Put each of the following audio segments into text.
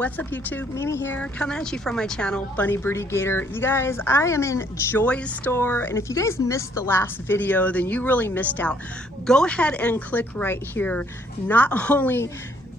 What's up YouTube? Mimi here, coming at you from my channel, Bunny Birdy Gator. You guys, I am in Joy's store, and if you guys missed the last video, then you really missed out. Go ahead and click right here. Not only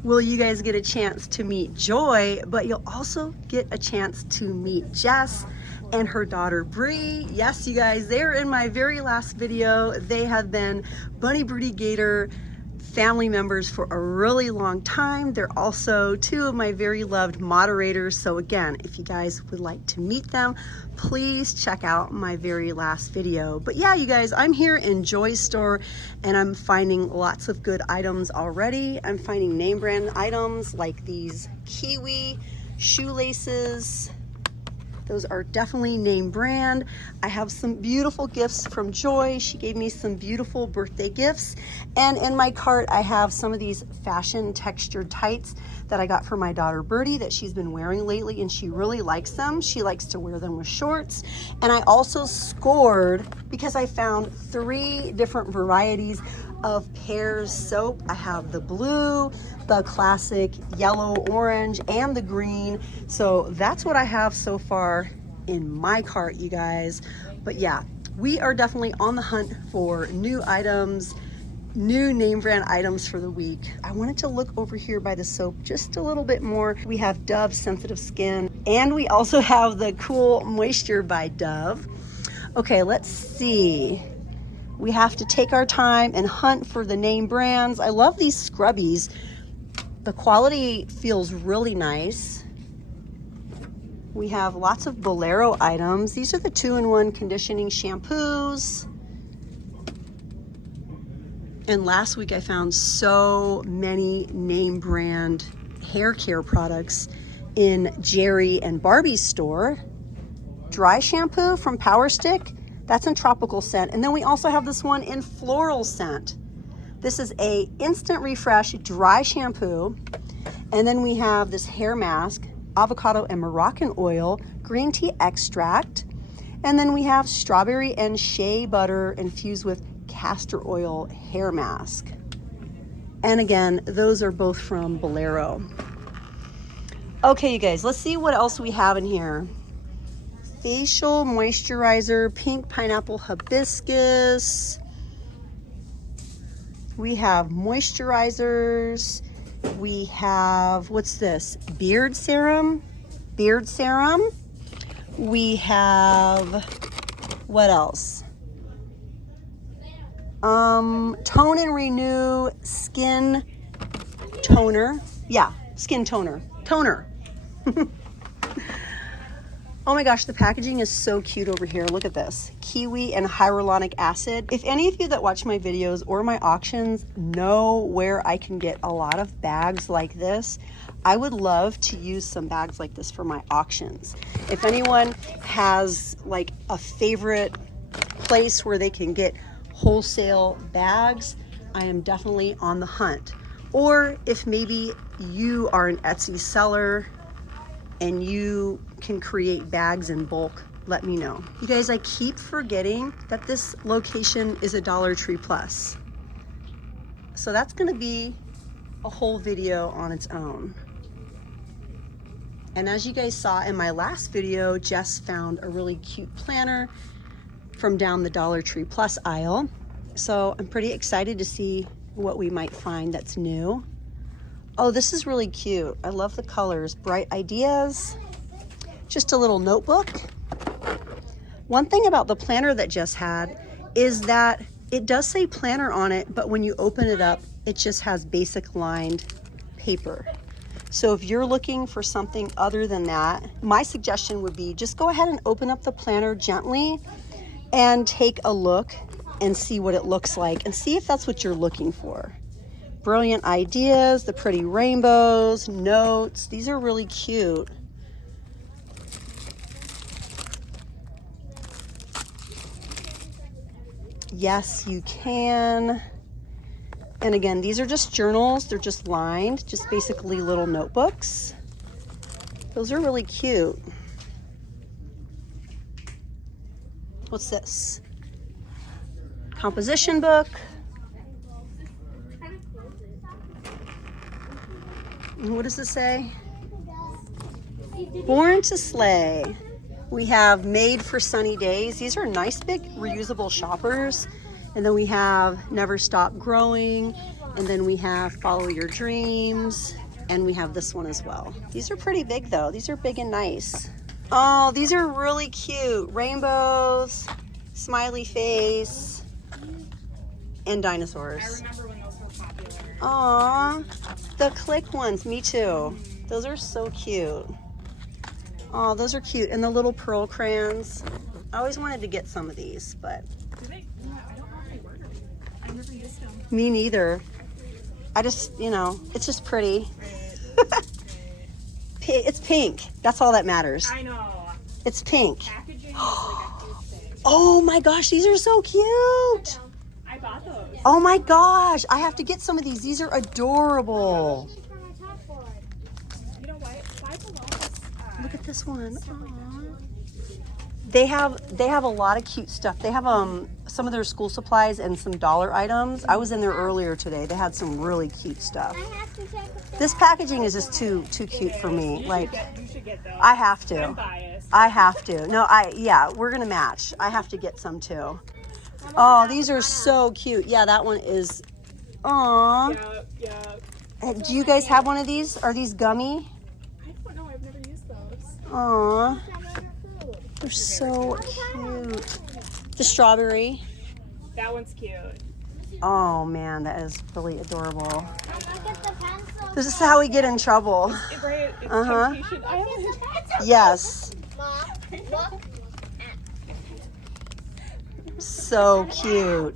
will you guys get a chance to meet Joy, but you'll also get a chance to meet Jess and her daughter Bree. Yes, you guys, they're in my very last video. They have been Bunny Birdy Gator family members for a really long time. They're also two of my very loved moderators. So again, if you guys would like to meet them, please check out my very last video. But yeah, you guys, I'm here in Joy's store and I'm finding lots of good items already. I'm finding name brand items like these kiwi shoelaces. Those are definitely name brand. I have some beautiful gifts from Joy. She gave me some beautiful birthday gifts. And in my cart, I have some of these fashion textured tights that I got for my daughter Birdy that she's been wearing lately, and she really likes them. She likes to wear them with shorts. And I also scored because I found 3 different varieties of Pears soap. I have the blue, the classic yellow, orange, and the green. So that's what I have so far in my cart, you guys. But yeah, we are definitely on the hunt for new items, new name brand items for the week. I wanted to look over here by the soap just a little bit more. We have Dove Sensitive Skin, and we also have the Cool Moisture by Dove. Okay, let's see. We have to take our time and hunt for the name brands. I love these scrubbies. The quality feels really nice. We have lots of Bolero items. These are the 2-in-1 conditioning shampoos. And last week I found so many name brand hair care products in Jerry and Barbie's store. Dry shampoo from Power Stick. That's in tropical scent. And then we also have this one in floral scent. This is a instant refresh dry shampoo. And then we have this hair mask, avocado and Moroccan oil, green tea extract. And then we have strawberry and shea butter infused with castor oil hair mask. And again, those are both from Bolero. Okay, you guys, let's see what else we have in here. Facial moisturizer, pink pineapple hibiscus. We have moisturizers. We have, what's this? Beard serum. Beard serum. We have, what else? Tone and Renew Skin Toner. Yeah, skin toner. Toner. Oh my gosh, the packaging is so cute over here. Look at this. Kiwi and hyaluronic acid. If any of you that watch my videos or my auctions know where I can get a lot of bags like this, I would love to use some bags like this for my auctions. If anyone has like a favorite place where they can get wholesale bags, I am definitely on the hunt. Or if maybe you are an Etsy seller and you can create bags in bulk, let me know. You guys, I keep forgetting that this location is a Dollar Tree Plus. So that's gonna be a whole video on its own. And as you guys saw in my last video, Jess found a really cute planner from down the Dollar Tree Plus aisle. So I'm pretty excited to see what we might find that's new. Oh, this is really cute. I love the colors. Bright Ideas. Just a little notebook. One thing about the planner that Jess had is that it does say planner on it, but when you open it up, it just has basic lined paper. So if you're looking for something other than that, my suggestion would be just go ahead and open up the planner gently and take a look and see what it looks like and see if that's what you're looking for. Brilliant Ideas, the pretty rainbows, notes. These are really cute. Yes, you can. And again, these are just journals. They're just lined, just basically little notebooks. Those are really cute. What's this? Composition book. What does it say? Born to Slay. We have Made for Sunny Days. These are nice big reusable shoppers. And then we have Never Stop Growing. And then we have Follow Your Dreams. And we have this one as well. These are pretty big though. These are big and nice. Oh, these are really cute. Rainbows, smiley face, and dinosaurs. I remember when those were popular. Aw, the click ones, me too. Those are so cute. Oh, those are cute. And the little pearl crayons. I always wanted to get some of these, but. Do they? Yeah, I don't know if they work. I've never used them. Me neither. I just, you know, it's just pretty. It's pink. That's all that matters. I know. It's pink. Packaging is like a huge thing. Oh my gosh, these are so cute. I bought those. Oh my gosh, I have to get some of these. These are adorable. You know what? Five Below. Look at this one. Aw. They have a lot of cute stuff. They have some of their school supplies and some dollar items. I was in there earlier today. They had some really cute stuff. This packaging is just too cute for me. Like, You should get those. I have I'm to. biased. I have to. No, yeah, we're gonna match. I have to get some too. Oh, these are so cute. Yeah, that one is. Aw. Yeah. Do you guys have one of these? Are these gummy? I don't know. I've never used those. Aw. They're so cute. The strawberry. That one's cute. Oh man, that is really adorable. This is how we get in trouble. Right? It's Uh-huh. Temptation Island. Yes. So cute.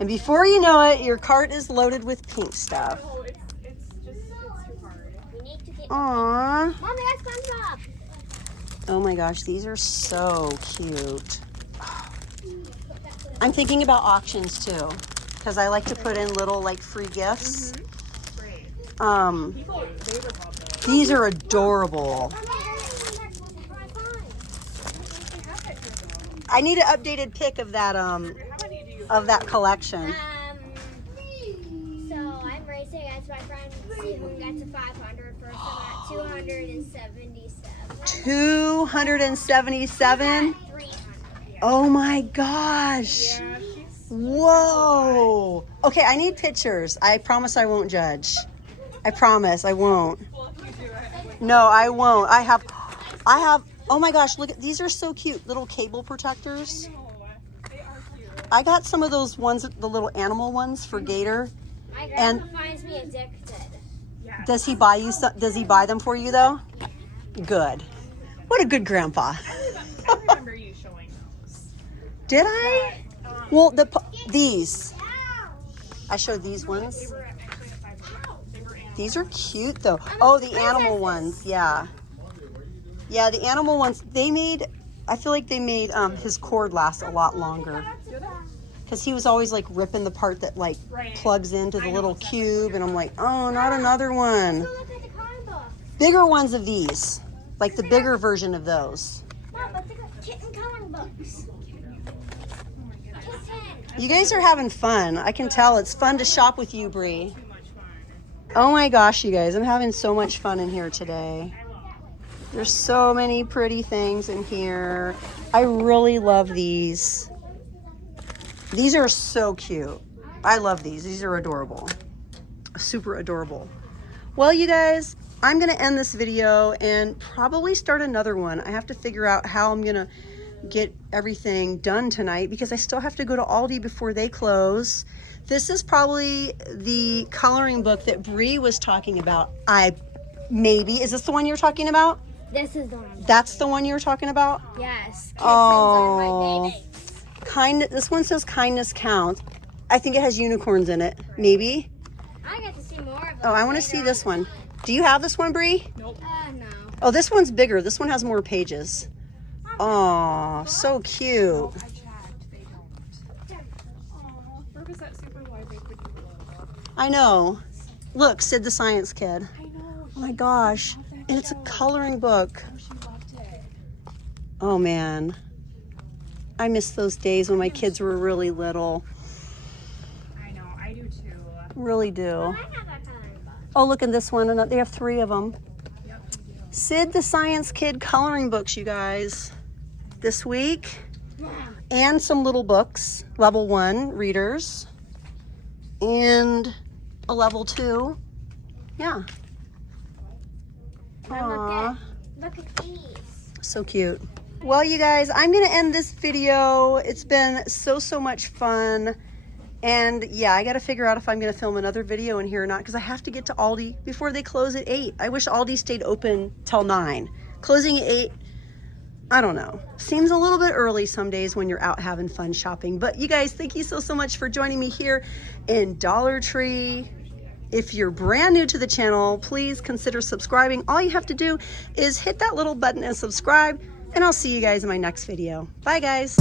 And before you know it, your cart is loaded with pink stuff. Oh, it's too hard. Aww. Mommy, that's SpongeBob. Oh my gosh, these are so cute. I'm thinking about auctions too, because I like to put in little like free gifts. Great. These People, they would love those. are adorable. I need an updated pic of that How many do you of that collection. So I'm racing against my friend to see who can get to 500 first. I'm at 277. 277. 300. Oh my gosh. Yeah, she's Whoa. Okay, I need pictures. I promise I won't judge. I promise I won't. well, if you do it, I would. No, I won't. I have, oh my gosh, look at, these are so cute. Little cable protectors. No, they are cute. I got some of those ones, the little animal ones for Gator. My And- grandpa finds me addicted. Yeah. Does he buy you some, does he buy them for you though? Good. What a good grandpa. I remember you showing those. Did I? Well, these. I showed these ones. They were actually at $5. They were animals. These are cute though. Oh, the animal ones. Yeah. Yeah, the animal ones, they made, I feel like they made his cord last a lot longer. Because he was always like ripping the part that like Right. plugs into the I know little exactly cube. And I'm like, oh, not another one. Look at the comic book. Bigger ones of these. Like the bigger version of those. Mom, but they got kitten comic books. Kitten. You guys are having fun. I can tell. It's fun to shop with you, Bree. Too much fun. Oh my gosh, you guys. I'm having so much fun in here today. There's so many pretty things in here. I really love these. These are so cute. I love these. These are adorable. Super adorable. Well, you guys, I'm going to end this video and probably start another one. I have to figure out how I'm going to get everything done tonight because I still have to go to Aldi before they close. This is probably the coloring book that Bree was talking about. Is this the one you're talking about? This is the one. That's the one you were talking about? Yes. Kittens Oh. are my babies. This one says kindness counts. I think it has unicorns in it. Maybe. I get to see more of them. Oh, I want to see this one. Do you have this one, Bree? Nope. No. Oh, this one's bigger. This one has more pages. Oh, so cute. I checked. They don't. Aw. Where was that super wide big with the logo? I know. Look, Sid the Science Kid. I know. Oh my gosh. And it's a coloring book. Oh, she loved it. Oh man. I miss those days when my kids were really little. I know. I do too. Really do. I have a coloring book. Oh, look at this one. And they have 3 of them. Yep, we do. Sid the Science Kid coloring books, you guys, this week. And some little books, level 1 readers, and a level 2. Yeah. Aww. Look at these. So cute. Well, you guys, I'm gonna end this video. It's been so much fun. And yeah, I gotta figure out if I'm gonna film another video in here or not, because I have to get to Aldi before they close at 8. I wish Aldi stayed open till 9. Closing at 8, I don't know. Seems a little bit early some days when you're out having fun shopping. But you guys, thank you so much for joining me here in Dollar Tree. If you're brand new to the channel, please consider subscribing. All you have to do is hit that little button and subscribe, and I'll see you guys in my next video. Bye, guys.